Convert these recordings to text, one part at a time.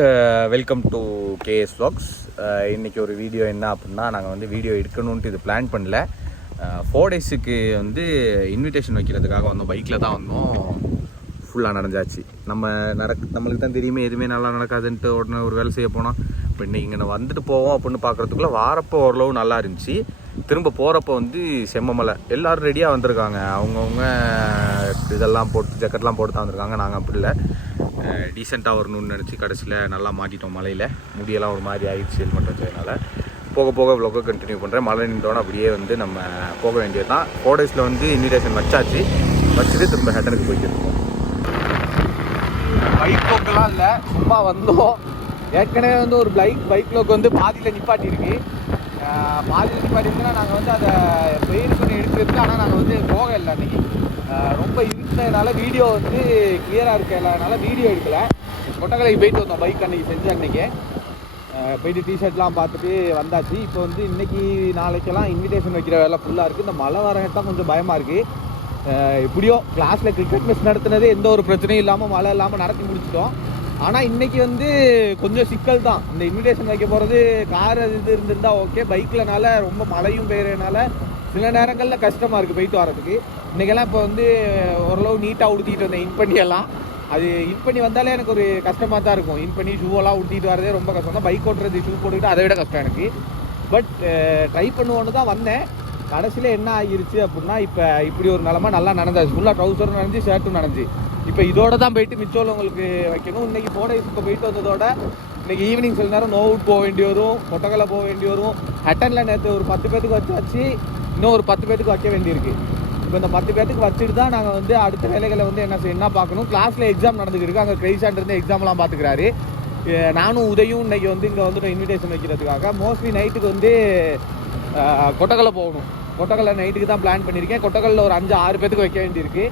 Welcome to KS vlogs. இன்றைக்கி ஒரு video என்ன அப்படின்னா, நாங்கள் வந்து வீடியோ எடுக்கணுன்ட்டு இது பிளான் பண்ணல. 4 daysக்கு வந்து இன்விடேஷன் வைக்கிறதுக்காக வந்தோம். பைக்கில் தான் வந்தோம். ஃபுல்லாக நடந்தாச்சு. நம்மளுக்கு தான் தெரியுமே, எதுவுமே நல்லா நடக்காதுன்ட்டு உடனே ஒரு வேலை செய்ய போனோம். இப்போ இன்றைக்கி இங்கே வந்துட்டு போவோம் அப்படின்னு பார்க்குறதுக்குள்ளே வாரப்போ ஓரளவு நல்லா இருந்துச்சு. திரும்ப போகிறப்போ வந்து செம்ம மலை. எல்லோரும் ரெடியாக வந்திருக்காங்க. அவங்கவுங்க இதெல்லாம் போட்டு ஜக்கெட்லாம் போட்டு தான் வந்திருக்காங்க. நாங்கள் அப்படி இல்லை, டீசெண்டாக வரணும்னு நினச்சி கடைசியில் நல்லா மாட்டிட்டோம். மலையில் முடியெல்லாம் ஒரு மாதிரி ஆகிடுச்சு ஹெல்மெட் வச்சதுனால. போக போக விலோக்கை கண்டினியூ பண்ணுறேன். மழை நின்றோன்னா அப்படியே வந்து நம்ம போக வேண்டியது தான். 4 daysல வந்து இன்விடேஷன் வச்சுட்டு திரும்ப ஹெட்டனுக்கு போய்ட்டு இருக்கோம். பைக் லோக்கெல்லாம் இல்லை, சும்மா வந்தோம். ஏற்கனவே வந்து ஒரு பைக் லோக்கு வந்து பாதியில் நிப்பாட்டியிருக்கு. பாதியில் நிப்பாட்டிருக்குன்னா நாங்கள் வந்து அதை பெயின் பண்ணி எடுத்துருக்கு. ஆனால் நாங்கள் வந்து போக இல்லை அன்றைக்கி. ரொம்ப இருந்ததுனால வீடியோ வந்து கிளியராக இருக்கிறதுனால வீடியோ எடுக்கலை. கொட்டக்கலைக்கு போயிட்டு வந்தோம். பைக் அன்றைக்கி செஞ்ச அன்றைக்கி போயிட்டு டிஷர்ட்லாம் பார்த்துட்டு வந்தாச்சு. இப்போ வந்து இன்றைக்கி நாளைக்கெல்லாம் இன்விடேஷன் வைக்கிற வேலை ஃபுல்லாக இருக்குது. இந்த மழை வரதான் கொஞ்சம் பயமாக இருக்குது. எப்படியோ கிளாஸில் கிரிக்கெட் மேட்ச் நடத்துனது எந்த ஒரு பிரச்சனையும் இல்லாமல் மழை இல்லாமல் நடத்தி முடிச்சிட்டோம். ஆனால் இன்றைக்கி வந்து கொஞ்சம் சிக்கல் தான். இந்த இன்விடேஷன் வைக்க போகிறது கார் இது இருந்திருந்தால் ஓகே. பைக்கில்னால ரொம்ப மழையும் பெய்யறதுனால சில நேரங்களில் கஷ்டமாக இருக்குது போயிட்டு வரதுக்கு. இன்றைக்கெல்லாம் இப்போ வந்து ஓரளவு நீட்டாக உடுத்திட்டு வந்தேன். இன் பண்ணியெல்லாம் அது இன் பண்ணி வந்தாலே எனக்கு ஒரு கஷ்டமாக தான் இருக்கும். இன் பண்ணி ஷூவெல்லாம் உடுத்திட்டு வரதே ரொம்ப கஷ்டம் தான். பைக் ஓட்டுறது ஷூ போட்டுக்கிட்டு அதை விட கஷ்டம் எனக்கு. பட் ட்ரை பண்ணுவோன்னு தான் வந்தேன். கடைசியில் என்ன ஆகிருச்சு அப்படின்னா, இப்போ இப்படி ஒரு நிலமா நல்லா நடந்தாச்சு. ஃபுல்லாக ட்ரௌசரும் நனைஞ்சு ஷர்ட்டும் நனைஞ்சு. இப்போ இதோட தான் போயிட்டு மிச்சம் உங்களுக்கு வைக்கணும். இன்றைக்கி 4 daysக்கு போயிட்டு வந்ததோட இன்றைக்கி ஈவினிங் சில நேரம் நோவுட் போக வேண்டி வரும், கொட்டக்கலை போக வேண்டி வரும். ஹட்டனில் நேற்று ஒரு 10 பேத்துக்கு வச்சு இன்னும் ஒரு 10 பேத்துக்கு வைக்க வேண்டியிருக்கு. இப்போ இந்த 10 பேத்துக்கு வச்சுட்டு தான் நாங்கள் வந்து அடுத்த வேலைகளை வந்து என்ன பார்க்கணும். கிளாஸில் எக்ஸாம் நடந்துக்கிருக்கு. அங்கே கிரைசான்ட்டு எக்ஸாம்லாம் பார்த்துக்கிறாரு. நானும் உதயும் இன்றைக்கி வந்து இங்கே வந்துட்டு இன்விடேஷன் வைக்கிறதுக்காக. மோஸ்ட்லி நைட்டுக்கு வந்து கொட்டக்கலை போகணும். கொட்டக்கலை நைட்டுக்கு தான் பிளான் பண்ணியிருக்கேன். கொட்டக்கல்லில் ஒரு 5-6 பேத்துக்கு வைக்க வேண்டியிருக்கு.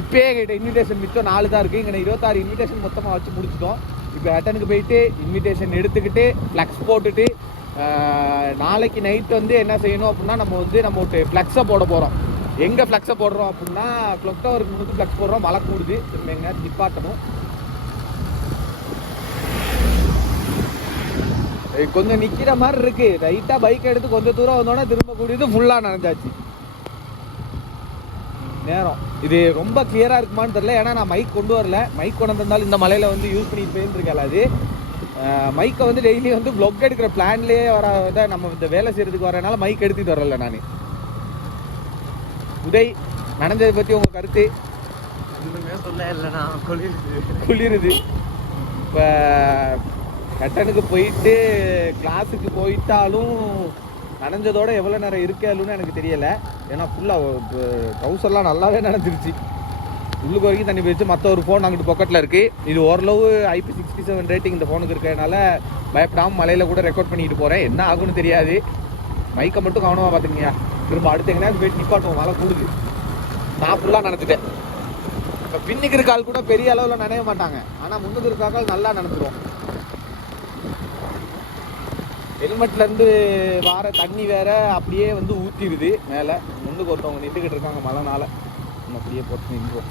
இப்போயே கிட்ட இன்விடேஷன் மிச்சம் 4 தான் இருக்குது. இங்கே 26 இன்விடேஷன் மொத்தமாக வச்சு முடிச்சிட்டோம். இப்போ அட்டனுக்கு போயிட்டு இன்விடேஷன் எடுத்துக்கிட்டு ஃப்ளக்ஸ் போட்டுட்டு நாளைக்கு நைட் வந்து என்ன செய்யணும் அப்படின்னா, நம்ம ஒரு ஃப்ளக்ஸை போட போகிறோம். எங்கே ஃப்ளக்ஸை போடுறோம் அப்படின்னா, கிளாக் டவருக்கு முன்னாடி ஃப்ளக்ஸ் போடுறோம். மழை கூடுது, திரும்ப எங்கே நிப்பாட்டணும். கொஞ்சம் நிற்கிற மாதிரி இருக்குது. ரைட்டாக பைக் எடுத்து கொஞ்சம் தூரம் வந்தோடனே திரும்ப கூடியது ஃபுல்லாக நனைஞ்சாச்சு. நேரம் இது ரொம்ப கிளியராக இருக்குமான்னு தெரியல. ஏன்னா நான் மைக் கொண்டு வரல. மைக் கொண்டு வந்திருந்தாலும் இந்த மலையில் வந்து யூஸ் பண்ணிட்டு போயிருந்துருக்கல. அது மைக்கை வந்து டெய்லி வந்து வ்ளாக் எடுக்கிற பிளான்லேயே வர நம்ம இந்த வேலை செய்கிறதுக்கு வரனால மைக் எடுத்துகிட்டு வரல. நான் உதய் நனைஞ்சதை பற்றி உங்கள் கருத்து? சொல்ல இல்லைண்ணா, குளிருது. இப்போ கட்டனுக்கு போயிட்டு கிளாஸுக்கு போயிட்டாலும் நனைஞ்சதோட எவ்வளோ நேரம் இருக்கலுன்னு எனக்கு தெரியலை. ஏன்னா ஃபுல்லாக ட்ரௌசர்லாம் நல்லாவே நனைஞ்சிருச்சு. உள்ளுக்கு வரைக்கும் தண்ணி போயிடுச்சு. மற்ற ஒரு ஃபோன் அங்கிட்டு பக்கத்தில் இருக்குது. இது ஓரளவு IP67 ரேட்டிங் இந்த ஃபோனுக்கு இருக்கிறதுனால பயப்படாமல் மலையில் கூட ரெக்கார்ட் பண்ணிட்டு போகிறேன். என்ன ஆகுன்னு தெரியாது. மைக்கை மட்டும் கவனமாக பார்த்துக்கீங்க. திரும்ப அடுத்து எங்கேயாவது போயிட்டு நிப்பாட்டுவோம். மழை கூடுது. நான் ஃபுல்லாக நினச்சிட்டேன். இப்போ பின்னுக்கு இருக்கால் கூட பெரிய அளவில் நனைய மாட்டாங்க. ஆனால் முன்னுக்கு இருக்கால் நல்லா நினச்சிடுவோம். ஹெல்மெட்லேருந்து வர தண்ணி வேற அப்படியே வந்து ஊற்றிடுது மேலே. முன்னுக்கு ஒருத்தவங்க நின்றுக்கிட்டு இருக்காங்க மழைனால. நம்ம அப்படியே போட்டு நின்றோம்.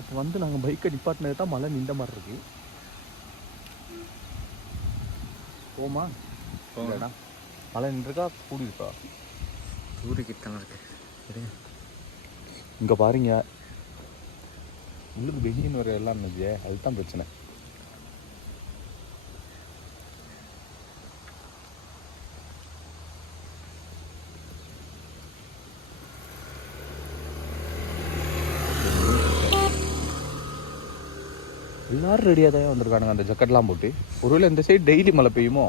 இப்போ வந்து நாங்கள் பைக்கை நிப்பாட்டினது தான் மழை நின்ற மாதிரி இருக்கு. போமா போங்கடா. மழை நின்றுக்கா கூடி இருக்கா? ஊருக்கிட்ட இருக்கு. இங்கே பாருங்க, உள்ளுக்கு வெளியின்னு வர எல்லாம் இருந்துச்சு. அதுதான் பிரச்சனை. எல்லாரும் ரெடியாக தான் வந்திருக்கானுங்க அந்த ஜக்கெட்லாம் போட்டு. ஒருவேளை இந்த சைடு டெய்லி மழை பெய்யுமோ?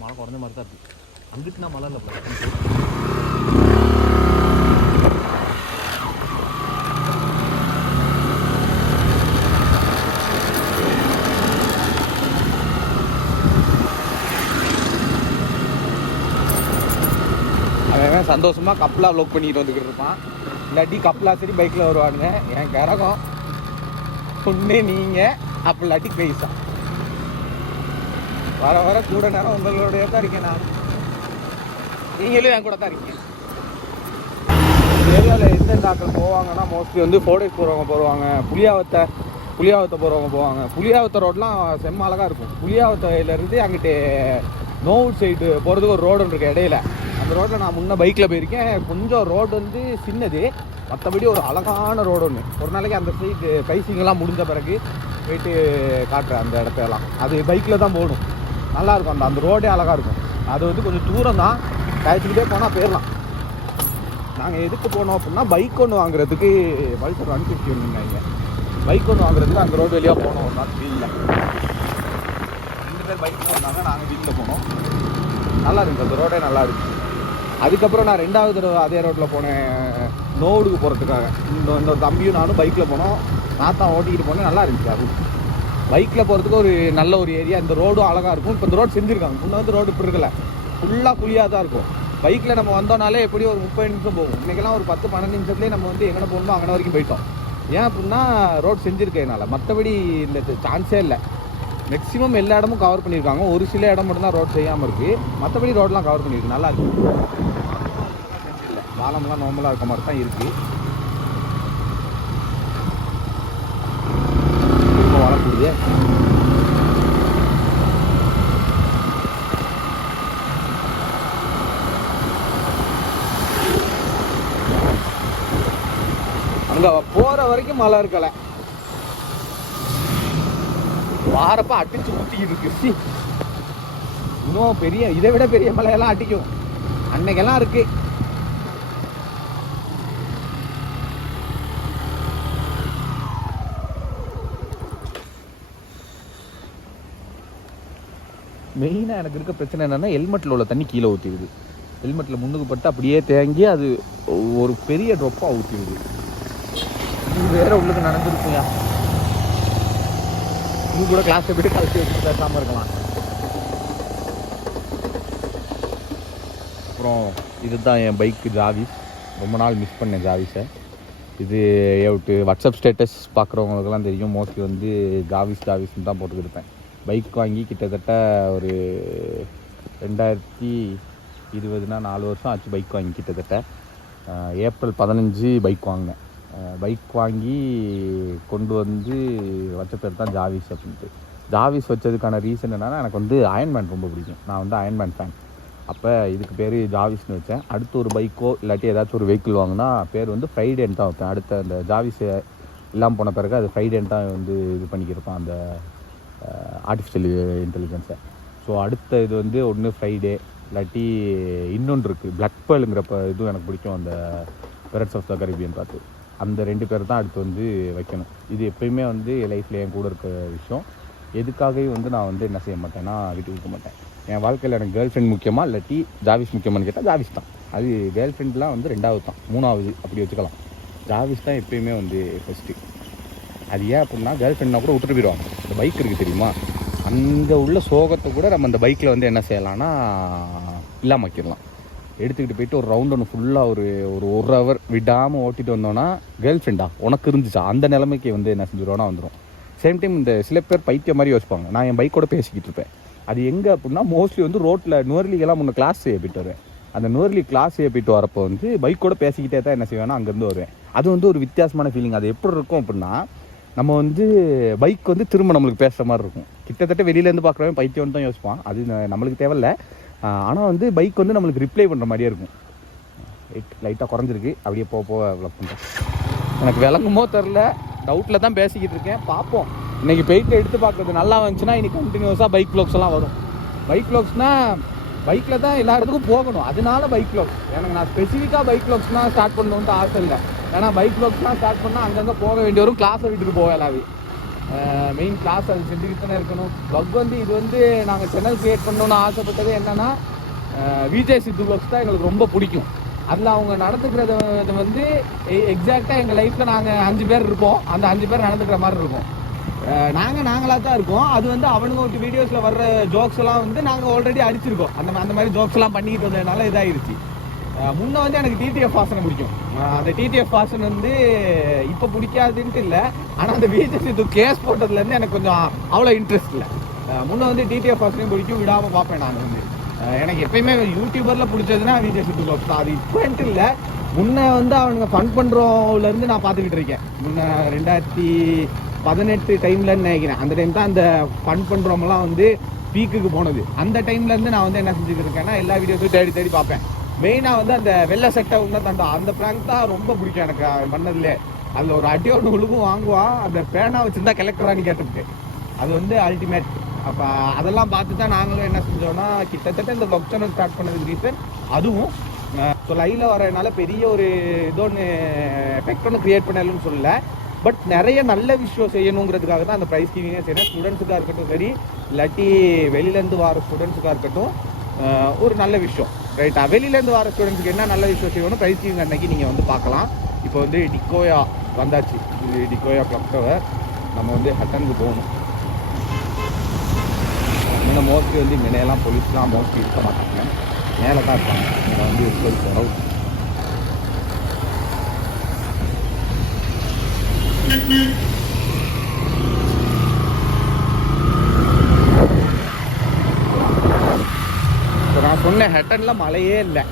மழை குறைஞ்ச மாதிரி தான் இருக்குது. அங்கிட்டு நான் மழை இல்லை. அவன் சந்தோஷமாக கப்பலாக வ்ளாக் பண்ணிட்டு வந்துக்கிட்டு இருப்பான். இல்லாட்டி கப்பலாக சரி பைக்கில் வருவானுங்க. என் கரகம் ஒன்று நீங்கள், அப்படி இல்லாட்டி கைஸா. வர கூட நேரம் உங்களோடைய தான் இருக்கேன். நான் நீங்களும் என் கூட தான் இருக்கீங்க. இந்த ஏரியாவில் எந்தெந்த ஆட்கள் போவாங்கன்னா மோஸ்ட்லி வந்து ஃபோடேஸ் போகிறவங்க புளியாவத்தை போகிறவங்க போவாங்க. புளியாவத்தை ரோடெலாம் செம்ம அழகாக இருக்கும். புளியாவத்தையிலேருந்து அங்கிட்டு நோவுட் சைடு போகிறதுக்கு ஒரு ரோடு இருக்குது இடையில. அந்த ரோட்டில் நான் முன்னே பைக்கில் போயிருக்கேன். கொஞ்சம் ரோடு வந்து சின்னது, மற்றபடி ஒரு அழகான ரோடு ஒன்று. ஒரு நாளைக்கு அந்த சைடு கைசிங்கெல்லாம் முடிஞ்ச பிறகு போயிட்டு காட்டுறேன் அந்த இடத்தையெல்லாம். அது பைக்கில் தான் போகணும், நல்லாயிருக்கும். அந்த ரோடே அழகாக இருக்கும். அது வந்து கொஞ்சம் தூரம் தான், கழிச்சுக்கிட்டே போனால் போயிடலாம். நாங்கள் எதுக்கு போனோம் அப்படின்னா பைக் ஒன்று வாங்குறதுக்கு பல்சர் 150 ஒன்றுங்க. பைக் ஒன்று வாங்குறதுக்கு அந்த ரோடு வழியாக போனோம் ஒரு நாள் வீலில். 2 பேர் பைக்கில் வந்தாங்க, நாங்கள் வீட்டில் போனோம். நல்லா இருந்துச்சு, அந்த ரோடே நல்லா இருந்துச்சு. அதுக்கப்புறம் நான் 2வது தடவை அதே ரோட்டில் போனேன் நோவுடுக்கு போகிறதுக்காக. இன்னொரு தம்பியும் நானும் பைக்கில் போனோம். நான் தான் ஓட்டிக்கிட்டு போனேன், நல்லா இருந்துச்சு. அது பைக்கில் போகிறதுக்கு ஒரு நல்ல ஒரு ஏரியா. இந்த ரோடும் அழகாக இருக்கும். இப்போ இந்த ரோடு செஞ்சுருக்காங்க. முன்னே வந்து ரோடு இப்படி இருக்கல, ஃபுல்லாக குழியாக தான் இருக்கும். பைக்கில் நம்ம வந்தோம்னாலே எப்படியும் ஒரு 30 நிமிஷம் போகும். இன்றைக்கெல்லாம் ஒரு 10-12 நிமிஷத்துலேயே நம்ம வந்து எங்கே போகணுமோ அங்கே வரைக்கும் போயிட்டோம். ஏன் அப்படின்னா ரோடு செஞ்சுருக்கேனால. மற்றபடி இந்த சான்ஸே இல்லை. மேக்ஸிமம் எல்லா இடமும் கவர் பண்ணியிருக்காங்க. ஒரு சில இடம் மட்டும்தான் ரோடு செய்யாமல் இருக்குது. மற்றபடி ரோடெலாம் கவர் பண்ணியிருக்கு, நல்லா இருக்குது. செஞ்சில்லை, பாலமெல்லாம் நார்மலாக இருக்க மாதிரி தான் இருக்குது. இப்போ வரக்கூடிய அங்கே போகிற வரைக்கும் மழை இருக்கலை, வாரப்ப அடிச்சு ஊட்டிக்கிட்டு இருக்கு. இன்னும் பெரிய, இதை விட பெரிய மழையெல்லாம் அடிக்கும் அன்னைக்கெல்லாம் இருக்கு. மெயினாக எனக்கு இருக்க பிரச்சனை என்னன்னா ஹெல்மெட்டில் உள்ள தண்ணி கீழே ஊற்றிடுது. ஹெல்மெட்டில் முன்னுக்கு பட்டு அப்படியே தேங்கி அது ஒரு பெரிய ட்ராப்பாக ஊற்றிடுது. இது வேற உள்ளுக்கு நடந்துருக்குயா. இது கூட கிளாஸை போய்ட்டு கழிச்சு வச்சு பேசாமல் இருக்கலாம். அப்புறம் இதுதான் என் பைக்கு ஜாவிஸ். ரொம்ப நாள் மிஸ் பண்ணேன் ஜாவிஸை. இது வாட்ஸ்அப் ஸ்டேட்டஸ் பார்க்குறவங்களுக்கெல்லாம் தெரியும். மோஸ்ட்லி வந்து ஜாவிஸ்ன்னு தான் போட்டுக்கிட்டு இருப்பேன். பைக் வாங்கி கிட்டத்தட்ட ஒரு 2020 4 வருஷம் ஆச்சு பைக் வாங்கி. கிட்டத்தட்ட ஏப்ரல் 15 பைக் வாங்கினேன். பைக் வாங்கி கொண்டு வந்து வச்ச பேர் தான் ஜாவிஸ் அப்படின்ட்டு. ஜாவிஸ் வச்சதுக்கான ரீசன் என்னென்னா, எனக்கு வந்து அயன்மேன் ரொம்ப பிடிக்கும். நான் வந்து அயன்மேன் ஃபேன். அப்போ இதுக்கு பேர் ஜாவிஸ்னு வச்சேன். அடுத்து ஒரு பைக்கோ இல்லாட்டி ஏதாச்சும் ஒரு வெஹிக்கிள் வாங்கினா பேர் வந்து ஃப்ரைடேன்னு தான் வைப்பேன். அடுத்த அந்த ஜாவிஸ் இல்லாமல் போன பிறகு அது ஃப்ரைடேன்னு தான் வந்து இது பண்ணிக்கிருப்பான் அந்த ஆர்டிஃபிஷியல் இன்டெலிஜென்ஸை. ஸோ அடுத்த இது வந்து ஒன்று ஃப்ரைடே, இல்லாட்டி இன்னொன்று இருக்குது பிளாக் பேர்லுங்கிறப்ப இதுவும் எனக்கு பிடிக்கும். அந்த பிரைட்ஸ் ஆஃப் த கரீபியன் பார்த்து அந்த 2 பேர் தான் அடுத்து வந்து வைக்கணும். இது எப்பயுமே வந்து லைஃப்பில் என் கூட இருக்க விஷயம். எதுக்காகவும் வந்து நான் வந்து என்ன செய்ய மாட்டேன்னா விட்டு கொடுக்க மாட்டேன். என் வாழ்க்கையில் எனக்கு கேர்ள் ஃப்ரெண்ட் முக்கியமா இல்லாட்டி ஜாவிஸ் முக்கியமானு கேட்டால் ஜாவிஸ் தான். அது கேர்ள் ஃப்ரெண்ட்லாம் வந்து 2வது தான், 3வது அப்படி வச்சுக்கலாம். ஜாவிஸ் தான் எப்பயுமே வந்து ஃபஸ்ட்டு. அது ஏன் அப்படின்னா கேர்ள் ஃப்ரெண்ட்னா கூட விட்டுட்டு போயிடுவாங்க. இந்த பைக் இருக்குது தெரியுமா, அங்கே உள்ள சோகத்தை கூட நம்ம அந்த பைக்கில் வந்து என்ன செய்யலாம்னா இல்லாமல் வைக்கிடலாம். எடுத்துக்கிட்டு போயிட்டு ஒரு ரவுண்ட் ஒன்று ஃபுல்லாக ஒரு 1 ஹவர் விடாமல் ஓட்டிகிட்டு வந்தோன்னா கேர்ள் ஃப்ரெண்டா உனக்கு இருந்துச்சா அந்த நிலைமைக்கு வந்து என்ன செஞ்சுருவோன்னா வந்துடும். சேம் டைம் இந்த சில பேர் பைத்தியம் மாதிரி யோசிப்பாங்க. நான் என் பைக்கோட பேசிக்கிட்டு இருப்பேன். அது எங்கே அப்படின்னா மோஸ்ட்லி வந்து ரோட்டில் நுவர்லிக்கெல்லாம் முன்னே கிளாஸ் செய்ய போயிட்டு வருவேன். அந்த நுவர்லி கிளாஸ் செய்ய போயிட்டு வரப்போ வந்து பைக்கோட பேசிக்கிட்டே தான் என்ன செய்வேன்னா அங்கேருந்து வருவேன். அது வந்து ஒரு வித்தியாசமான ஃபீலிங். அது எப்படி இருக்கும் அப்படின்னா, நம்ம வந்து பைக் வந்து திரும்ப நம்மளுக்கு பேசுகிற மாதிரி இருக்கும். கிட்டத்தட்ட வெளியிலேருந்து பார்க்குறவன் பைத்தியம்னு தான் யோசிப்பான். அது நம்மளுக்கு தேவையில்லை. ஆனால் வந்து பைக் வந்து நம்மளுக்கு ரிப்ளை பண்ணுற மாதிரியே இருக்கும். லைட்டாக குறைஞ்சிருக்கு, அப்படியே போக விளக் பண்ணுறேன். எனக்கு விளங்குமோ தெரில, டவுட்டில் தான் பேசிக்கிட்டு இருக்கேன். பார்ப்போம். இன்றைக்கி போயிட்டு எடுத்து பார்க்குறது நல்லா வந்துச்சுன்னா இன்றைக்கி கண்டினியூஸாக பைக் வ்ளாக்ஸ் எல்லாம் வரும். பைக் வ்ளாக்ஸ்னால் பைக்கில் தான் எல்லா இடத்துக்கும் போகணும், அதனால பைக் வ்ளாக்ஸ். எனக்கு நான் ஸ்பெசிஃபிக்காக பைக் வ்ளாக்ஸ்னால் ஸ்டார்ட் பண்ணணுன்ட்டு ஆசை இல்லை. ஏன்னா பைக் வ்ளாக்ஸ்லாம் ஸ்டார்ட் பண்ணால் அங்கங்கே போக வேண்டிய வரும். கிளாஸை வீட்டுக்கு போகலாவே மெயின் கிளாஸ் அது செஞ்சுக்கிட்டு தானே இருக்கணும். வ்ளாக் வந்து இது வந்து நாங்கள் சேனல் க்ரியேட் பண்ணணுன்னு ஆசைப்பட்டது என்னென்னா, விஜய் சித்து வ்ளாக்ஸ் தான் எங்களுக்கு ரொம்ப பிடிக்கும். அதில் அவங்க நடந்துக்கிறத வந்து எக்ஸாக்டாக எங்கள் லைஃப்பில் நாங்கள் 5 பேர் இருப்போம். அந்த 5 பேர் நடந்துக்கிற மாதிரி இருக்கும். நாங்களாக தான் இருக்கோம். அது வந்து அவனுங்க ஒரு வீடியோஸில் வர்ற ஜோக்ஸ் எல்லாம் வந்து நாங்கள் ஆல்ரெடி அடிச்சிருக்கோம். அந்த மாதிரி ஜோக்ஸ் எல்லாம் பண்ணிக்கிட்டு வந்ததுனால இதாகிடுச்சு. முன்னே வந்து எனக்கு டிடிஎஃப் வாசனை பிடிக்கும். அந்த டிடிஎஃப் வாசனை வந்து இப்போ பிடிக்காதுன்ட்டு இல்லை, ஆனால் அந்த விஜய் கேஸ் போட்டதுலேருந்து எனக்கு கொஞ்சம் அவ்வளோ இன்ட்ரெஸ்ட் இல்லை. முன்னே வந்து டிடிஎஃப் வாசனையும் பிடிக்கும், விடாமல் பார்ப்பேன். நான் வந்து எனக்கு எப்பயுமே யூடியூபரில் பிடிச்சதுன்னா விஜய் சித்து வ்ளாக்ஸ் தான். அது இப்போன்ட்டு இல்லை, முன்ன வந்து அவனுங்க ஃபன் பண்ணுறோம்லேருந்து நான் பார்த்துக்கிட்டு இருக்கேன். முன்ன 2018 டைம்லன்னு நினைக்கிறேன். அந்த டைம் தான் அந்த ஃபன் பண்ணுறவங்கலாம் வந்து பீக்குக்கு போனது. அந்த டைம்லேருந்து நான் வந்து என்ன செஞ்சுக்கிட்டு இருக்கேன்னா எல்லா வீடியோஸும் தேடி தேடி பார்ப்பேன். மெயினாக வந்து அந்த வெள்ளை சட்டை உன்ன தண்டா அந்த ப்ராங்க் தான் ரொம்ப பிடிக்கும் எனக்கு பண்ணதுலே. அதில் ஒரு அடி ஒன்று உழுவும் வாங்குவான், அந்த பேனா வச்சுருந்தா கலெக்டரான்னு கேட்டுவிட்டு அது வந்து அல்டிமேட். அப்போ அதெல்லாம் பார்த்து தான் நாங்களும் என்ன செஞ்சோன்னா கிட்டத்தட்ட இந்த வ்ளாக் சேனல் ஸ்டார்ட் பண்ணதுக்கு ரீசன் அதுவும். ஸோ லைவில் வரனால பெரிய ஒரு இதொன்று எஃபெக்ட் ஒன்று க்ரியேட் பண்ணலன்னு சொல்லலை, பட் நிறைய நல்ல விஷயம் செய்யணுங்கிறதுக்காக தான் அந்த ப்ரைஸ் கிவிங்கே செய்யணும். ஸ்டூடெண்ட்ஸுக்காக இருக்கட்டும் சரி, இல்லாட்டி வெளியிலேருந்து வர ஸ்டூடெண்ட்ஸுக்காக இருக்கட்டும், ஒரு நல்ல விஷயம் ரைட்டா. வெளியிலேருந்து வர ஸ்டூடெண்ட்ஸுக்கு என்ன நல்ல விஷயம் செய்யணும் ப்ரைஸ் கிவிங் அன்னைக்கு நீங்கள் வந்து பார்க்கலாம். இப்போ வந்து டிக்கோயா வந்தாச்சு, இது டிக்கோயா கிளாக் டவர். நம்ம வந்து ஹட்டனுக்கு போகணும். இந்த மோஸ்ட்லி வந்து மினையெல்லாம் போலீஸ்லாம் மோஸ்ட்லி இருக்க மாட்டாங்க, மேலே தான் இருப்பாங்க. இங்கே வந்து இருக்கிறது குறவு. இப்போ நான் சொன்னேன் ஹட்டனில் மழையே இல்லை,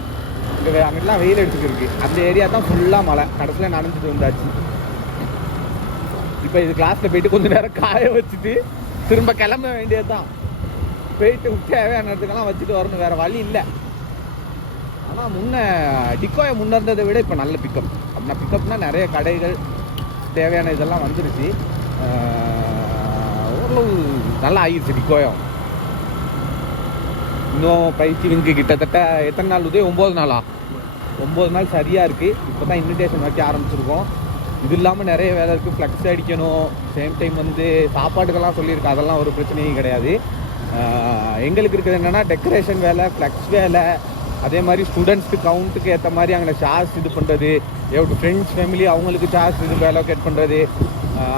இங்கே அங்கெல்லாம் வெயில் எடுத்துக்கிருக்கு. அந்த ஏரியா தான் ஃபுல்லாக மழை, கடைசியில் நனைஞ்சிட்டு வந்தாச்சு. இப்போ இது கிளாஸில் போயிட்டு கொஞ்சம் நேரம் காய வச்சுட்டு திரும்ப கிளம்ப வேண்டியது தான். போயிட்டு தேவையான இடத்துக்கெல்லாம் வச்சுட்டு வரணும், வேறு வழி இல்லை. ஆனால் முன்ன டிக்கோயை முன்ன இருந்ததை விட இப்போ நல்ல பிக்கப். அப்படின்னா பிக்கப்னா நிறைய கடைகள் தேவையான இதெல்லாம் வந்துருச்சு. ஓரளவு நல்லா ஆகிடுச்சு டிக்கோயம். இன்னும் பயிற்சிவிங்கு கிட்டத்தட்ட எத்தனை நாள் உதவி? 9 நாளா? 9 நாள் சரியாக இருக்குது. இப்போ தான் இன்விடேஷன் வைக்க ஆரம்பிச்சிருக்கோம். இது இல்லாமல் நிறைய வேலை இருக்குது. ஃப்ளக்ஸ் அடிக்கணும், சேம் டைம் வந்து சாப்பாட்டுக்கெல்லாம் சொல்லியிருக்கேன், அதெல்லாம் ஒரு பிரச்சனையும் கிடையாது. எங்களுக்கு இருக்கிறது என்னென்னா டெக்கரேஷன் வேலை, ஃப்ளக்ஸ் வேலை, அதே மாதிரி ஸ்டூடெண்ட்ஸு கவுண்ட்டுக்கு ஏற்ற மாதிரி அங்கே சார்ஜ் இது பண்ணுறது, எவ்வளோ ஃப்ரெண்ட்ஸ் ஃபேமிலி அவங்களுக்கு சார்ஜ் இது அலோகேட் பண்ணுறது,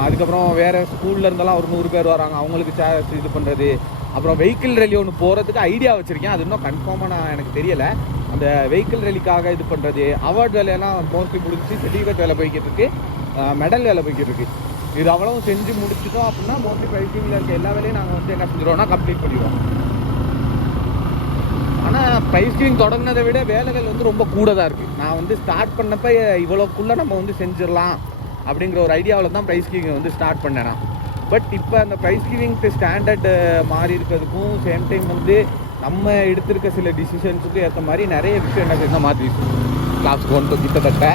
அதுக்கப்புறம் வேறு ஸ்கூலில் இருந்தெல்லாம் ஒரு 100 பேர் வராங்க அவங்களுக்கு சார்ஜ் இது பண்ணுறது. அப்புறம் வெஹிக்கிள் ரேலி ஒன்று போகிறதுக்கு ஐடியா வச்சுருக்கேன், அது இன்னும் கன்ஃபார்மாக எனக்கு தெரியலை. அந்த வெஹிக்கிள் ரேலிக்காக இது பண்ணுறது, அவார்ட் வேலையெல்லாம் மோஸ்ட்லி முடிச்சு சர்டிஃபிகேட் வேலை போய்கிட்டு இருக்கு, மெடல் வேலை போய்கிட்டு இருக்கு. இது அவ்வளவு செஞ்சு முடிச்சிட்டோம் அப்படின்னா மோஸ்ட்லி ப்ரைஸிங்கில் இருக்க எல்லா வேலையும் நாங்கள் வந்து என்ன செஞ்சிடுவோம்னா கம்ப்ளீட் பண்ணிடுவோம். ஆனால் ப்ரைஸிங் தொடங்கினதை விட வேலைகள் வந்து ரொம்ப கூட தான் இருக்குது. நான் வந்து ஸ்டார்ட் பண்ணப்போ இவ்வளோக்குள்ளே நம்ம வந்து செஞ்சிடலாம் அப்படிங்கிற ஒரு ஐடியாவில் தான் ப்ரைஸ் கிவிங் வந்து ஸ்டார்ட் பண்ணேன் நான். பட் இப்போ அந்த ப்ரைஸ் கிவிங்க்கு ஸ்டாண்டர்டு மாறி இருக்கிறதுக்கும் சேம் டைம் வந்து நம்ம எடுத்திருக்க சில டிசிஷன்ஸுக்கும் ஏற்ற மாதிரி நிறைய விஷயம் என்ன செய்யணும் மாற்றிருக்கு. கிளாஸ் கொண்டு கிட்டத்தட்ட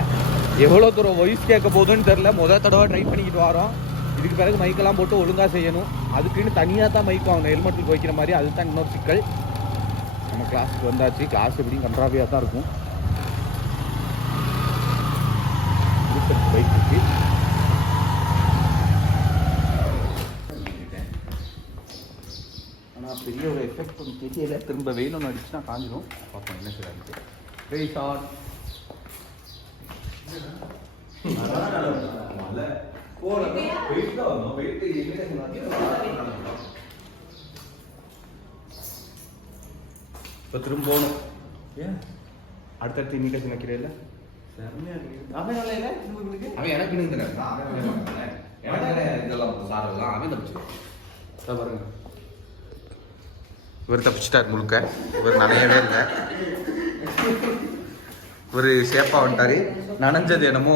எவ்வளோ தூரம் வாய்ஸ் கேட்க போகுதுன்னு தெரில. முதல் தடவை ட்ரை பண்ணிக்கிட்டு வரோம். இதுக்கு பிறகு மைக்கெல்லாம் போட்டு ஒழுங்காக செய்யணும். அதுக்குன்னு தனியாக தான் மைக் வாங்கணும், ஹெல்மெட்டில் வைக்கிற மாதிரி. அதுதான் இன்னொரு சிக்கல். நம்ம கிளாஸுக்கு வந்தாச்சு. கிளாஸ் எப்படியும் கன்றாவியாக தான் இருக்கும். பைக் இருக்கு. ஆனால் பெரிய ஒரு எஃபெக்ட் ஒன்று தெரியல. திரும்ப வெயில் ஒன்று அடிச்சுன்னா காஞ்சிடும். பார்ப்போம் என்ன செய்யறாங்க. வெயிட் ஆன். இப்போ திரும்ப போகணும். ஏன் அடுத்தடுத்து இன்விடேஷன் வைக்கிறேன். அவன் நல்லா இல்லை, அவன் எனக்கு இதெல்லாம் சாரெல்லாம் அவன் தப்பிச்சு பாருங்க. இவர் தப்பிச்சிட்டார் முழுக்க. இவர் நனையவே இல்லை, ஒரு ஷேப்பாக வந்துட்டார். நனைஞ்சது என்னமோ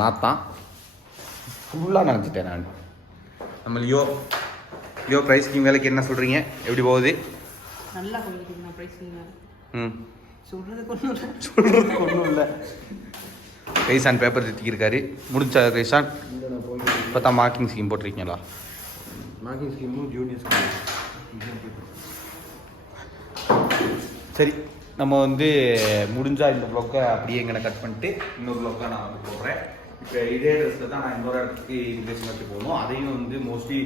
நாத்தான், ஃபுல்லாக நனைஞ்சிட்டேன் நான். நம்ம லியோ ப்ரைஸ் கிங் வேலைக்கு என்ன சொல்கிறீங்க? எப்படி போகுது? நல்லா போகுது ப்ரைஸ் கிங். சொல்கிறதுக்கு ஒன்றும் இல்லை. ரைசான் பேப்பர் திட்டிக்கிருக்காரு. முடிஞ்சா ரைசான்? இப்போ தான் மார்க்கிங் ஸ்கீம் போட்டிருக்கீங்களா? மார்க்கிங் ஸ்கீமும் ஜூனியர் ஸ்கீம். சரி, நம்ம வந்து முடிஞ்சால் இந்த ப்ளாக்கை அப்படியே எங்களை கட் பண்ணிட்டு இன்னொரு ப்ளாக்காக நான் வந்து போடுறேன். இப்போ இதே ட்ரெஸ்ஸில் தான் நான் இன்னொரு இடத்துக்கு இன்விடேஷன் வச்சு போகணும். அதையும் வந்து மோஸ்ட்லி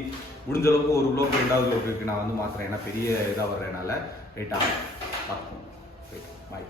முடிஞ்ச அளவுக்கு ஒரு ப்ளாக் 2வது ப்ளாக் இருக்குது நான் வந்து மாற்றுறேன். ஏன்னா பெரிய இதாக வர்றதுனால ரைட்டாக பார்ப்போம். ரைட், பாய்.